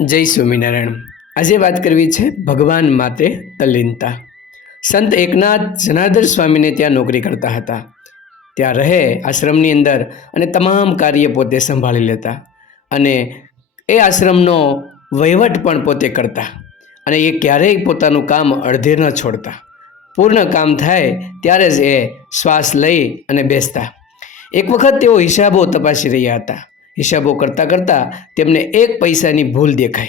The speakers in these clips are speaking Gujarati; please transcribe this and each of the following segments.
જય સ્વામિનારાયણ. આજે વાત કરવી છે ભગવાન માતે તલ્લીનતા સંત એકનાથ જનાર્દન સ્વામીને ત્યાં નોકરી કરતા હતા. ત્યાં રહે, આશ્રમની અંદર અને તમામ કાર્ય પોતે સંભાળી લેતા અને એ આશ્રમનો વહીવટ પણ પોતે કરતા અને એ ક્યારેય પોતાનું કામ અડધે ન છોડતા. પૂર્ણ કામ થાય ત્યારે જ એ શ્વાસ લઈ અને બેસતા. એક વખત તેઓ હિસાબો તપાસી રહ્યા હતા. હિસાબો કરતાં કરતાં તેમને એક પૈસાની ભૂલ દેખાઈ.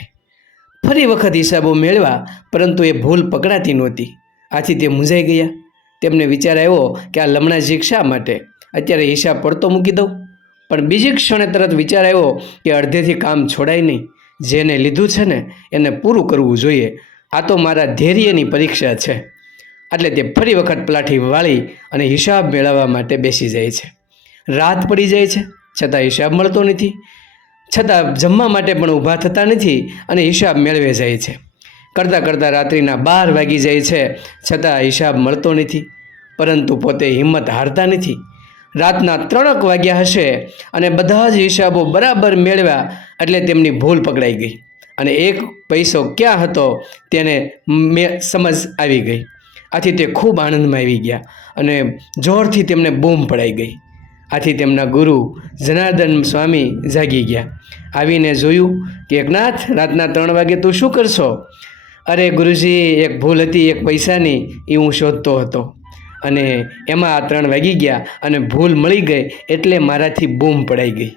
ફરી વખત હિસાબો મેળવા, પરંતુ એ ભૂલ પકડાતી નહોતી. આથી તે મૂંઝાઈ ગયા. તેમને વિચાર આવ્યો કે આ લમણાજી શા માટે? અત્યારે હિસાબ પડતો મૂકી દઉં. પણ બીજી ક્ષણે તરત વિચાર આવ્યો કે અડધેથી કામ છોડાય નહીં. જેને લીધું છે ને, એને પૂરું કરવું જોઈએ. આ તો મારા ધૈર્યની પરીક્ષા છે. એટલે તે ફરી વખત પલાઠી વાળી અને હિસાબ મેળવવા માટે બેસી જાય છે. રાત પડી જાય છે. છતાં હિસાબ મળતો નથી. છતાં જમવા માટે પણ ઊભા થતા નથી અને હિસાબ મેળવે જાય છે. કરતાં કરતાં રાત્રિના બાર વાગી જાય છે. છતાં હિસાબ મળતો નથી. પરંતુ પોતે હિંમત હારતા નથી. રાતના ત્રણક વાગ્યા હશે અને બધા જ હિસાબો બરાબર મેળવ્યા એટલે તેમની ભૂલ પકડાઈ ગઈ. અને એક પૈસો ક્યાં હતો તેને મે સમજ આવી ગઈ. આથી તે ખૂબ આનંદમાં આવી ગયા અને જોરથી તેમને બૂમ પડાઈ ગઈ. આથી તેમના ગુરુ જનાર્દન સ્વામી જાગી ગયા. આવીને જોયું કે એકનાથ રાતના ત્રણ વાગે તું શું કરશો? અરે ગુરુજી, એક ભૂલ હતી, એક પૈસાની એ હું શોધતો હતો. અને એમાં આ ત્રણ વાગી ગયા અને ભૂલ મળી ગઈ એટલે મારાથી બૂમ પડાઈ ગઈ.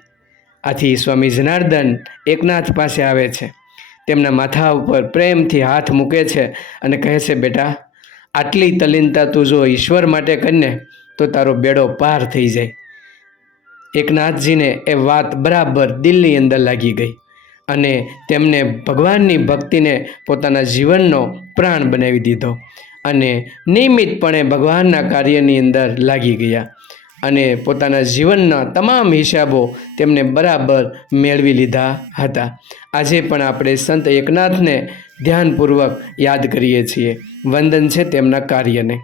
આથી સ્વામી જનાર્દન એકનાથ પાસે આવે છે. તેમના માથા ઉપર પ્રેમથી હાથ મૂકે છે અને કહે છે, બેટા, આટલી તલીનતા તું જો ઈશ્વર માટે કરીને તો તારો બેડો પાર થઈ જાય. એકનાથજીને એ વાત બરાબર દિલની અંદર લાગી ગઈ અને તેમને ભગવાનની ભક્તિને પોતાના જીવનનો પ્રાણ બનાવી દીધો અને નિયમિતપણે ભગવાનના કાર્યની અંદર લાગી ગયા અને પોતાના જીવનના તમામ હિસાબો તેમને બરાબર મેળવી લીધા હતા. આજે પણ આપણે સંત એકનાથને ધ્યાનપૂર્વક યાદ કરીએ છીએ. વંદન છે તેમના કાર્યને.